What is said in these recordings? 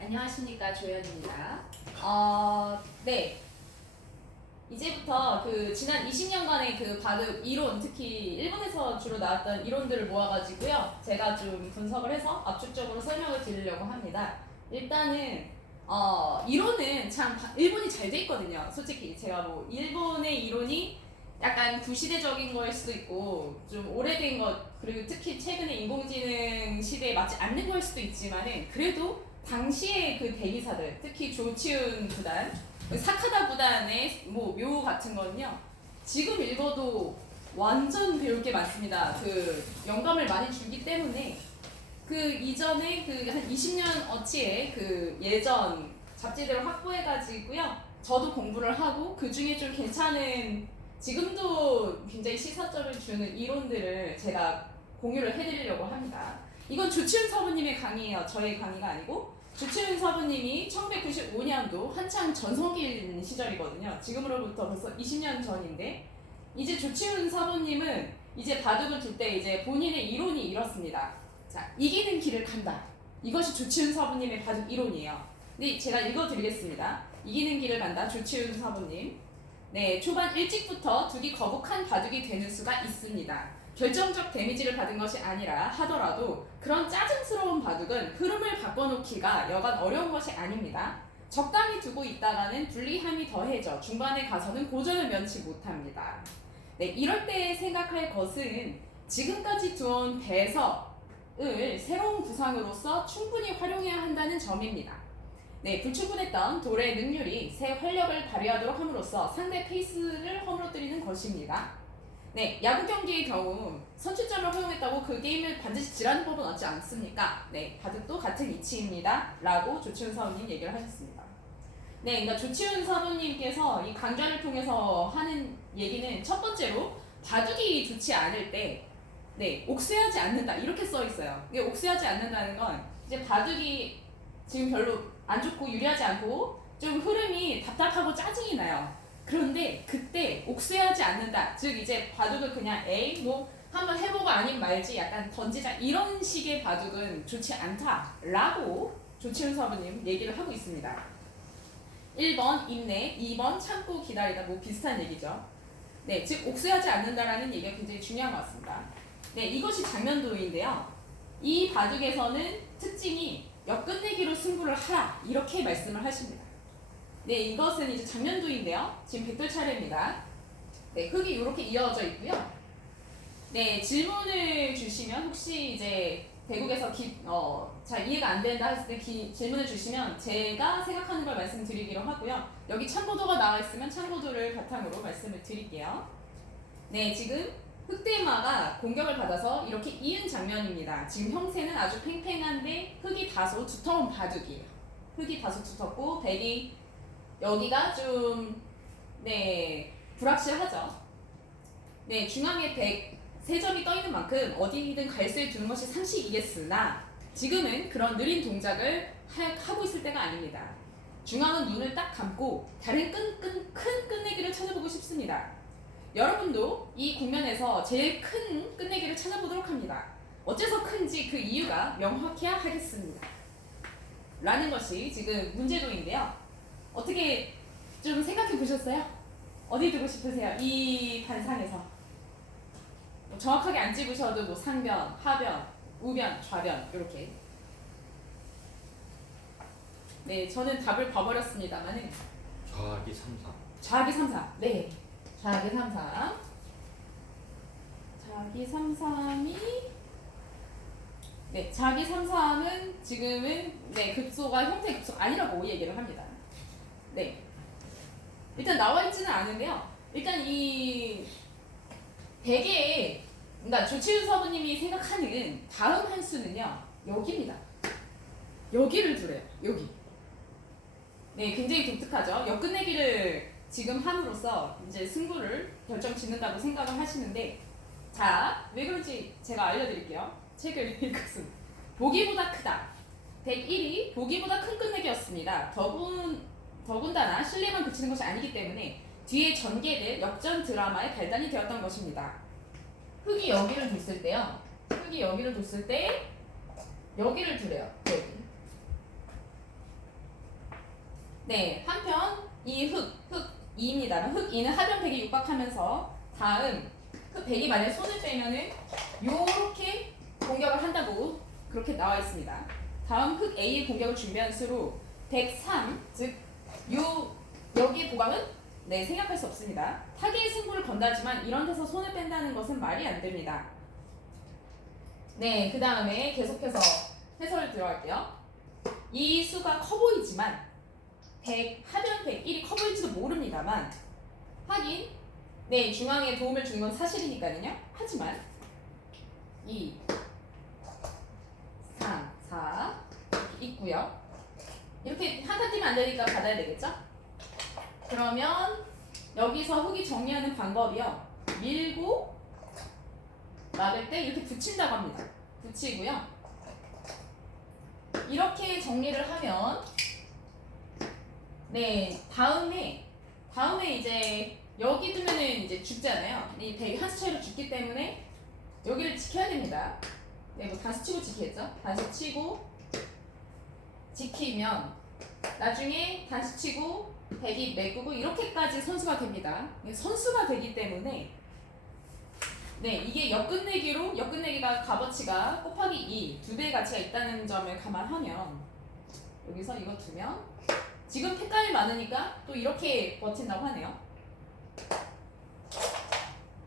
안녕하십니까 조현입니다. 어, 네. 이제부터 그 지난 20년간의 그 바둑 이론, 특히 일본에서 주로 나왔던 이론들을 모아가지고요. 제가 좀 분석을 해서 압축적으로 설명을 드리려고 합니다. 일단은 어, 이론은 참 바- 일본이 잘 돼 있거든요. 솔직히 제가 뭐 일본의 이론이 약간 구시대적인 거일 수도 있고 좀 오래된 것 그리고 특히 최근에 인공지능 시대에 맞지 않는 거일 수도 있지만은 그래도 당시의 그 대기사들 특히 조치훈 구단 사카다 구단의 뭐 묘 같은 건요. 지금 읽어도 완전 배울 게 많습니다. 그 영감을 많이 주기 때문에. 그 이전에 그 한 20년 어치의 그 예전 잡지들을 확보해 가지고요. 저도 공부를 하고 그 중에 좀 괜찮은 지금도 굉장히 시사점을 주는 이론들을 제가 공유를 해드리려고 합니다. 이건 조치훈 사부님의 강의예요. 저의 강의가 아니고 조치훈 사부님이 1995년도 한창 전성기인 시절이거든요. 지금으로부터 벌써 20년 전인데 이제 조치훈 사부님은 이제 바둑을 둘 때 이제 본인의 이론이 이렇습니다. 자, 이기는 길을 간다. 이것이 조치훈 사부님의 바둑 이론이에요. 네, 제가 읽어드리겠습니다. 이기는 길을 간다. 조치훈 사부님. 네, 초반 일찍부터 두기 거북한 바둑이 되는 수가 있습니다. 결정적 데미지를 받은 것이 아니라 하더라도 그런 짜증스러운 바둑은 흐름을 바꿔놓기가 여간 어려운 것이 아닙니다. 적당히 두고 있다가는 불리함이 더해져 중반에 가서는 고전을 면치 못합니다. 네, 이럴 때 생각할 것은 지금까지 두어온 배석을 새로운 구상으로서 충분히 활용해야 한다는 점입니다. 네, 불충분했던 돌의 능률이 새 활력을 발휘하도록 함으로써 상대 페이스를 허물어뜨리는 것입니다. 네, 야구 경기의 경우 선취점을 허용했다고 그 게임을 반드시 지라는 법은 없지 않습니까? 네, 바둑도 같은 이치입니다. 라고 조치훈 사부님 얘기를 하셨습니다. 네, 그러니까 조치훈 사부님께서 이 강좌를 통해서 하는 얘기는 첫 번째로 바둑이 좋지 않을 때 네, 옥죄하지 않는다 이렇게 써 있어요. 이게 옥죄하지 않는다는 건 이제 바둑이 지금 별로 안 좋고 유리하지 않고 좀 흐름이 답답하고 짜증이 나요. 그런데 그때 옥죄하지 않는다. 즉 이제 바둑을 그냥 에이 뭐 한번 해보고 아님 말지 약간 던지자 이런 식의 바둑은 좋지 않다라고 조치훈 사부님 얘기를 하고 있습니다. 1번 인내, 2번 참고 기다리다 뭐 비슷한 얘기죠. 네, 즉 옥죄하지 않는다라는 얘기가 굉장히 중요한 것 같습니다. 네, 이것이 장면도인데요. 이 바둑에서는 특징이 역끝내기로 승부를 하라 이렇게 말씀을 하십니다. 네, 이것은 이제 장면도인데요. 지금 백돌 차례입니다. 네, 흙이 이렇게 이어져 있고요. 네, 질문을 주시면 혹시 이제 대국에서 기, 어, 잘 이해가 안 된다 했을 때 기, 질문을 주시면 제가 생각하는 걸 말씀드리기로 하고요. 여기 참고도가 나와 있으면 참고도를 바탕으로 말씀을 드릴게요. 네, 지금 흑대마가 공격을 받아서 이렇게 이은 장면입니다. 지금 형태는 아주 팽팽한데 흙이 다소 두터운 바둑이에요. 흙이 다소 두텁고 백이 여기가 좀 네, 불확실하죠. 네, 중앙에 백 세 점이 떠 있는 만큼 어디든 갈수에 두는 것이 상식이겠으나 지금은 그런 느린 동작을 하, 하고 있을 때가 아닙니다. 중앙은 눈을 딱 감고 다른 끈, 끈, 큰 끝내기를 찾아보고 싶습니다. 여러분도 이 국면에서 제일 큰 끝내기를 찾아보도록 합니다. 어째서 큰지 그 이유가 명확해야 하겠습니다. 라는 것이 지금 문제도인데요. 어떻게 좀 생각해 보셨어요? 어디 두고 싶으세요? 이 판상에서. 뭐 정확하게 안 집으셔도 뭐 상변, 하변, 우변, 좌변 이렇게. 네, 저는 답을 봐버렸습니다만은 좌기 3사 좌기 3사. 네. 좌기 3사. 좌기 3삼이 네, 좌기 3삼은 지금은 네, 급소가 형태 급소 아니라고 얘기를 합니다. 네. 일단 나와 있지는 않은데요. 일단 이 베개에 그러니까 조치훈 사부님이 생각하는 다음 한 수는요. 여기입니다. 여기를 두래요. 여기. 네, 굉장히 독특하죠. 역끝내기를 지금 함으로써 이제 승부를 결정 짓는다고 생각을 하시는데 자, 왜 그런지 제가 알려드릴게요. 책을 읽었습니다. 보기보다 크다. 101이 보기보다 큰 끝내기였습니다. 더군, 더군다나 신뢰만 그치는 것이 아니기 때문에 뒤에 전개될 역전 드라마의 발단이 되었던 것입니다. 흙이 여기를 뒀을 때요. 흙이 여기를 뒀을 때 여기를 두래요. 여기. 네, 한편 이 흙, 흙 2입니다. 흙 2는 하변 100에 육박하면서 다음 흙 100이 만약 손을 빼면은 요렇게 공격을 한다고 그렇게 나와 있습니다. 다음 흙 A의 공격을 준비한 수로 103, 즉 요 여기의 보강은 네 생각할 수 없습니다. 타계의 승부를 건다지만 이런 데서 손을 뺀다는 것은 말이 안 됩니다. 네, 그 다음에 계속해서 해설을 들어갈게요. 이 수가 커 보이지만 100, 하변 101이 커 보일지도 모릅니다만 하긴 네 중앙에 도움을 주는 건 사실이니까요. 하지만 2, 3, 4 이렇게 있고요. 이렇게 한타 뛰면 안 되니까 받아야 되겠죠? 그러면 여기서 흙이 정리하는 방법이요. 밀고 막을 때 이렇게 붙인다고 합니다. 붙이고요. 이렇게 정리를 하면 네 다음에 다음에 이제 여기 두면은 이제 죽잖아요. 이 백이 한수 차이로 죽기 때문에 여기를 지켜야 됩니다. 네, 뭐 다시 치고 지키겠죠? 다시 치고 지키면 나중에 다시 치고 백이 메꾸고 이렇게까지 선수가 됩니다. 선수가 되기 때문에 네 이게 역끝내기로 역끝내기가 값어치가 곱하기 2 두 배의 가치가 있다는 점을 감안하면 여기서 이거 두면 지금 패감이 많으니까 또 이렇게 버틴다고 하네요.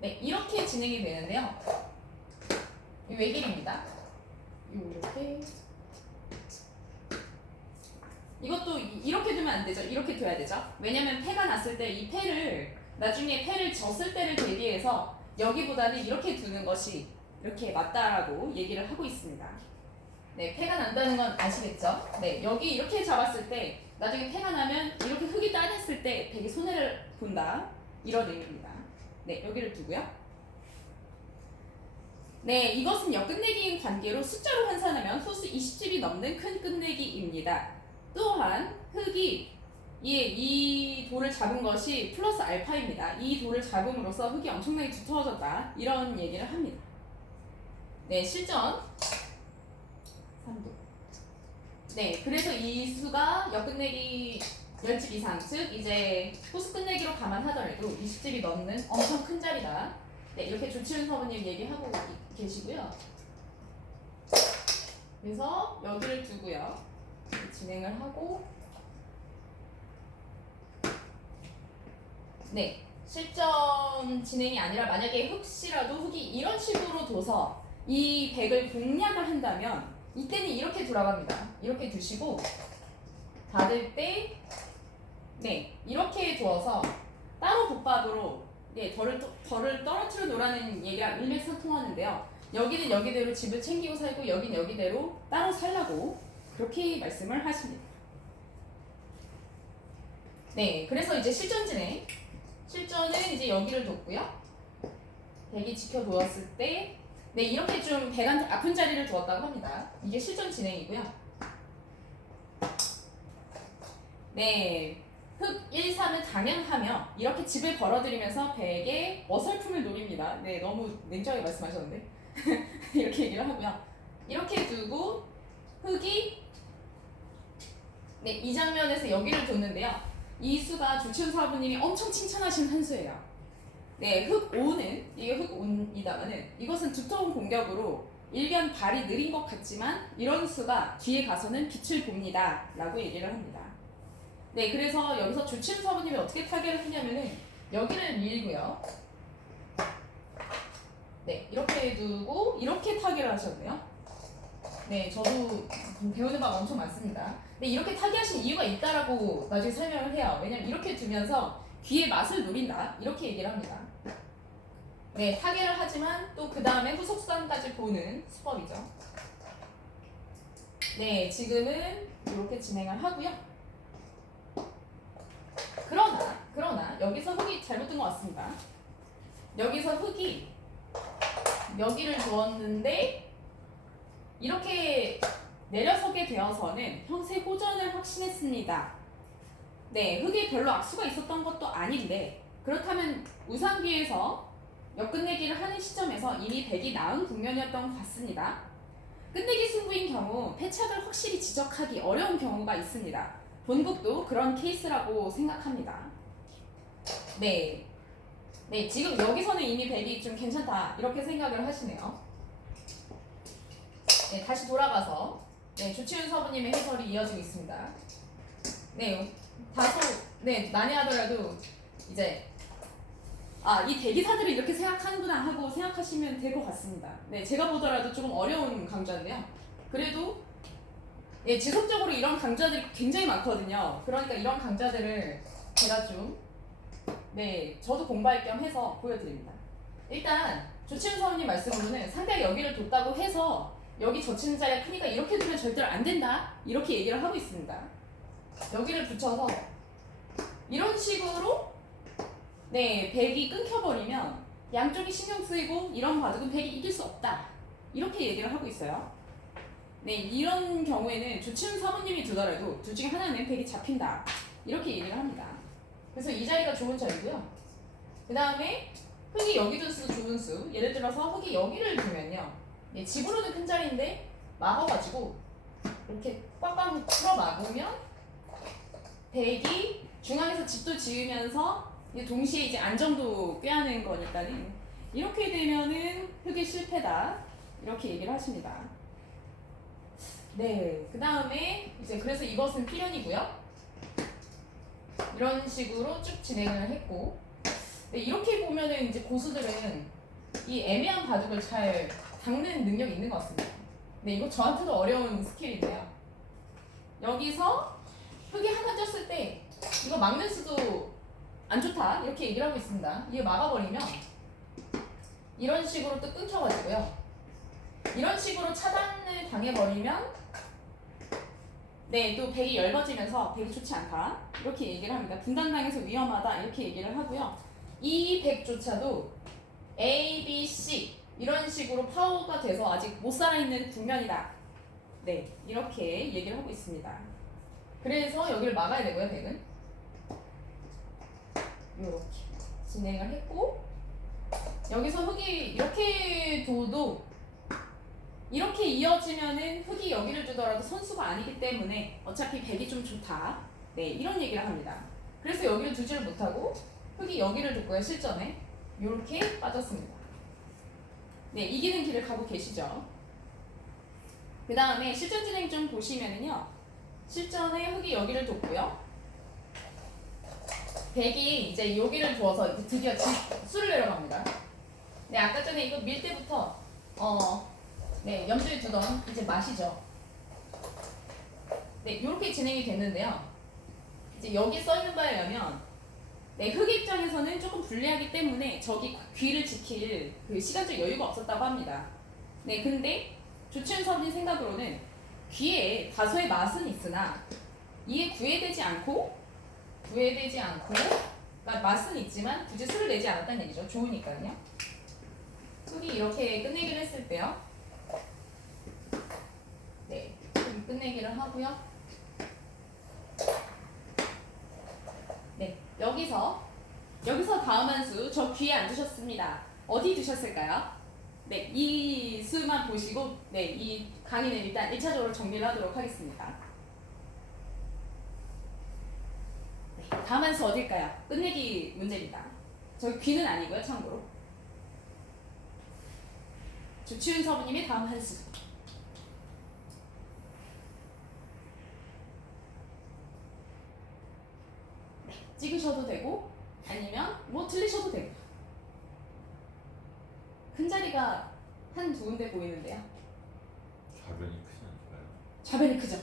네 이렇게 진행이 되는데요. 이 외길입니다. 이렇게 이것도 이- 이렇게 두면 안 되죠. 이렇게 둬야 되죠. 왜냐면 패가 났을 때 이 패를 나중에 패를 졌을 때를 대비해서 여기보다는 이렇게 두는 것이 이렇게 맞다라고 얘기를 하고 있습니다. 네, 패가 난다는 건 아시겠죠? 네, 여기 이렇게 잡았을 때 나중에 패가 나면 이렇게 흙이 따냈을 때 되게 손해를 본다. 이런 의미입니다. 네, 여기를 두고요. 네, 이것은 역끝내기인 관계로 숫자로 환산하면 후수 20집이 넘는 큰 끝내기입니다. 또한 흙이 이, 이 돌을 잡은 것이 플러스 알파입니다. 이 돌을 잡음으로써 흙이 엄청나게 두터워졌다. 이런 얘기를 합니다. 네, 실전 3도. 네, 그래서 이 수가 역끝내기 10집 이상, 즉 이제 호수 끝내기로 감안하더라도 20집이 넘는 엄청 큰 자리다. 네, 이렇게 조치훈 사모님 얘기하고 계시고요. 그래서 여기를 두고요. 진행을 하고 네 실전 진행이 아니라 만약에 혹시라도 흙이 이런 식으로 둬서 이 백을 공략을 한다면 이때는 이렇게 돌아갑니다 이렇게 두시고 닫을 때 네 이렇게 두어서 따로 복밥으로 네 덜을, 떠- 덜을 떨어뜨려 놓으라는 얘기랑 일맥상통하는데요 여기는 여기대로 집을 챙기고 살고 여긴 여기대로 따로 살라고 그렇게 말씀을 하십니다. 네, 그래서 이제 실전 진행. 실전은 이제 여기를 뒀고요. 백이 지켜두었을 때, 네, 이렇게 좀 백한테 아픈 자리를 두었다고 합니다. 이게 실전 진행이고요. 네, 흑 1, 3을 당행하며 이렇게 집을 걸어들이면서 백의 어설픔을 노립니다. 네, 너무 냉정하게 말씀하셨는데. 이렇게 얘기를 하고요. 이렇게 두고 흑이 네, 이 장면에서 여기를 뒀는데요. 이 수가 조치훈 사부님이 엄청 칭찬하신 한 수예요. 네, 흑 5는 이게 흑 5이다가는 이것은 두터운 공격으로 일견 발이 느린 것 같지만 이런 수가 뒤에 가서는 빛을 봅니다 라고 얘기를 합니다. 네, 그래서 여기서 조치훈 사부님이 어떻게 타결을 했냐면은 여기를 밀고요. 네, 이렇게 두고 이렇게 타결을 하셨네요. 네, 저도 배우는 바가 엄청 많습니다. 근데 이렇게 타개하신 이유가 있다라고 나중에 설명을 해요. 왜냐면 이렇게 두면서 귀의 맛을 노린다. 이렇게 얘기를 합니다. 네, 타개를 하지만 또 그 다음에 후속상까지 보는 수법이죠. 네, 지금은 이렇게 진행을 하고요. 그러나, 그러나 여기서 흙이 잘못된 것 같습니다. 여기서 흙이 여기를 두었는데 이렇게 내려서게 되어서는 형세 호전을 확신했습니다. 네, 흙에 별로 악수가 있었던 것도 아닌데 그렇다면 우상기에서 역끝내기를 하는 시점에서 이미 백이 나은 국면이었던 것 같습니다. 끝내기 승부인 경우 패착을 확실히 지적하기 어려운 경우가 있습니다. 본국도 그런 케이스라고 생각합니다. 네. 네, 지금 여기서는 이미 백이 좀 괜찮다. 이렇게 생각을 하시네요. 네, 다시 돌아가서 네, 조치훈 서부님의 해설이 이어지고 있습니다. 네, 다소 네, 난해하더라도 이제 아, 이 대기사들이 이렇게 생각하는구나 하고 생각하시면 될 것 같습니다. 네, 제가 보더라도 조금 어려운 강좌인데요. 그래도 예, 지속적으로 이런 강좌들이 굉장히 많거든요. 그러니까 이런 강좌들을 제가 좀 네, 저도 공부할 겸 해서 보여드립니다. 일단 조치훈 사원님 말씀으로는 상대가 여기를 뒀다고 해서 여기 젖히는 자리가 크니까 이렇게 두면 절대로 안 된다 이렇게 얘기를 하고 있습니다. 여기를 붙여서 이런 식으로 네 백이 끊겨버리면 양쪽이 신경 쓰이고 이런 바둑은 백이 이길 수 없다 이렇게 얘기를 하고 있어요. 네 이런 경우에는 조치훈 사모님이 두더라도 둘 중에 하나는 백이 잡힌다 이렇게 얘기를 합니다. 그래서 이 자리가 좋은 자리고요. 그 다음에 흙이 여기 둔 수도 좋은 수. 예를 들어서 흙이 여기를 두면요. 예, 집으로는 큰 자리인데 막아가지고 이렇게 꽉꽉 풀어 막으면 백이 중앙에서 집도 지으면서 이제 동시에 이제 안정도 꾀하는 거니까는 이렇게 되면은 흙이 실패다 이렇게 얘기를 하십니다. 네, 그 다음에 이제 그래서 이것은 필연이고요. 이런 식으로 쭉 진행을 했고 네, 이렇게 보면은 이제 고수들은 이 애매한 바둑을 잘 닦는 능력이 있는 것 같습니다. 네, 이거 저한테도 어려운 스킬인데요. 여기서 흙이 하나 쪘을 때 이거 막는 수도 안 좋다 이렇게 얘기를 하고 있습니다. 이거 막아버리면 이런 식으로 또 끊겨가지고요. 이런 식으로 차단을 당해버리면 네, 또 백이 얇아지면서 백이 좋지 않다. 이렇게 얘기를 합니다. 분단당해서 위험하다. 이렇게 얘기를 하고요. 이 백조차도 A, B, C 이런 식으로 파워가 돼서 아직 못 살아있는 국면이다. 네, 이렇게 얘기를 하고 있습니다. 그래서 여기를 막아야 되고요, 백은. 이렇게 진행을 했고 여기서 흙이 이렇게 둬도 이렇게 이어지면은 흙이 여기를 두더라도 선수가 아니기 때문에 어차피 백이 좀 좋다. 네, 이런 얘기를 합니다. 그래서 여기를 두지를 못하고 흙이 여기를 뒀고요, 실전에. 이렇게 빠졌습니다. 네, 이기는 길을 가고 계시죠. 그 다음에 실전 진행 좀 보시면은요. 실전에 흙이 여기를 뒀고요. 백이 이제 여기를 두어서 드디어 지, 수를 내려갑니다. 네, 아까 전에 이거 밀 때부터 어, 네, 염두에 두던 이제 맛이죠. 네, 이렇게 진행이 됐는데요. 이제 여기 써 있는 바에 의하면 네, 흑 입장에서는 조금 불리하기 때문에 저기 귀를 지킬 그 시간적 여유가 없었다고 합니다. 네, 근데 선생 생각으로는 귀에 다소의 맛은 있으나 이에 구애되지 않고 구애되지 않고 그러니까 맛은 있지만 굳이 술을 내지 않았다는 얘기죠. 좋으니까요. 흑이 이렇게 끝내기를 했을 때요. 네, 흑이 끝내기를 하고요. 네, 여기서 여기서 다음 한 수 저 귀에 안 두셨습니다. 어디 두셨을까요? 네, 이 수만 보시고 네, 이 강의는 일단 1차적으로 정리를 하도록 하겠습니다. 네, 다음 한 수 어딜까요? 끝내기 문제입니다. 저 귀는 아니고요, 참고로. 조치훈 서부님의 다음 한 수. 찍으셔도 되고 아니면 뭐 틀리셔도 됩니다. 큰 자리가 한 두 군데 보이는데요. 좌변이 크지 않을까요? 좌변이 크죠?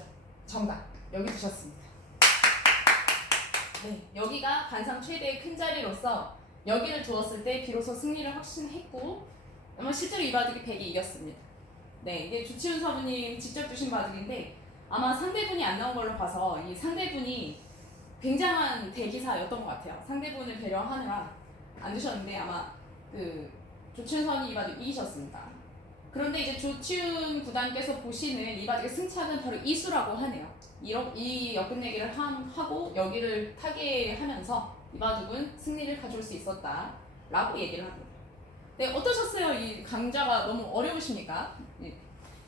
정답. 여기 두셨습니다. 네, 여기가 관상 최대의 큰 자리로서 여기를 두었을 때 비로소 승리를 확신했고 아마 실제로 이 바둑이 100이 이겼습니다. 네, 이게 주치훈 사부님 직접 두신 바둑인데 아마 상대분이 안 나온 걸로 봐서 이 상대분이 굉장한 대기사였던 것 같아요. 상대분을 배려하느라 안 두셨는데 아마 그 조치훈 선이 이 바둑 이기셨습니다. 그런데 이제 조치훈 구단께서 보시는 이 바둑의 승차는 바로 이수라고 하네요. 이 역끝내기를 함- 하고 여기를 타게 하면서 이 바둑은 승리를 가져올 수 있었다. 라고 얘기를 합니다. 네, 어떠셨어요? 이 강좌가 너무 어려우십니까? 예.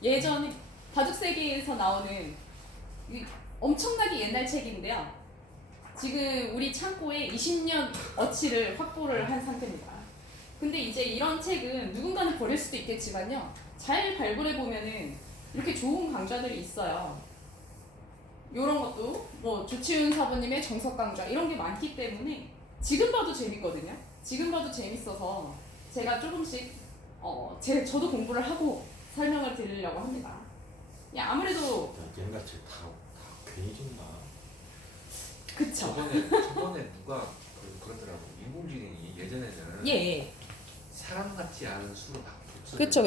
예전에 바둑 세계에서 나오는 이 엄청나게 옛날 책인데요. 지금 우리 창고에 20년 어치를 확보를 한 상태입니다. 근데 이제 이런 책은 누군가는 버릴 수도 있겠지만요. 잘 발굴해 보면은 이렇게 좋은 강좌들이 있어요. 이런 것도 뭐 조치훈 사부님의 정석 강좌 이런 게 많기 때문에 지금 봐도 재밌거든요. 지금 봐도 재밌어서 제가 조금씩 어, 제 저도 공부를 하고 설명을 드리려고 합니다. 야, 아무래도 옛날 책다 다 괜히 줬나? 그쵸. 저번에 저번에 누가 그 그러더라고 인공지능이 예전에는 예, 예. 사람 같지 않은 수로 막 독서를 그쵸,